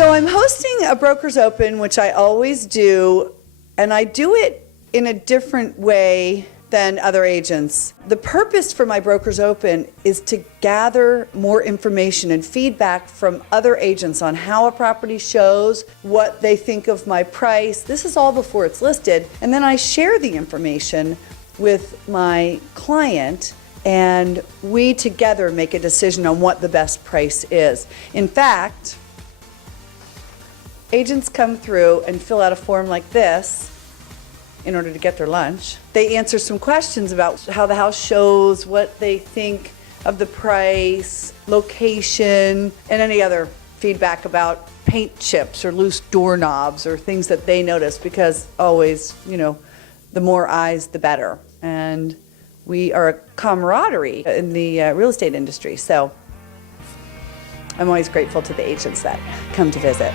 So I'm hosting a Brokers Open, which I always do, and I do it in a different way than other agents. The purpose for my Brokers Open is to gather more information and feedback from other agents on how a property shows, what they think of my price. This is all before it's listed. And then I share the information with my client, and we together make a decision on what the best price is. In fact, agents come through and fill out a form like this in order to get their lunch. They answer some questions about how the house shows, what they think of the price, location, and any other feedback about paint chips or loose doorknobs or things that they notice, because always, you know, the more eyes, the better. And we are a camaraderie in the real estate industry, so I'm always grateful to the agents that come to visit.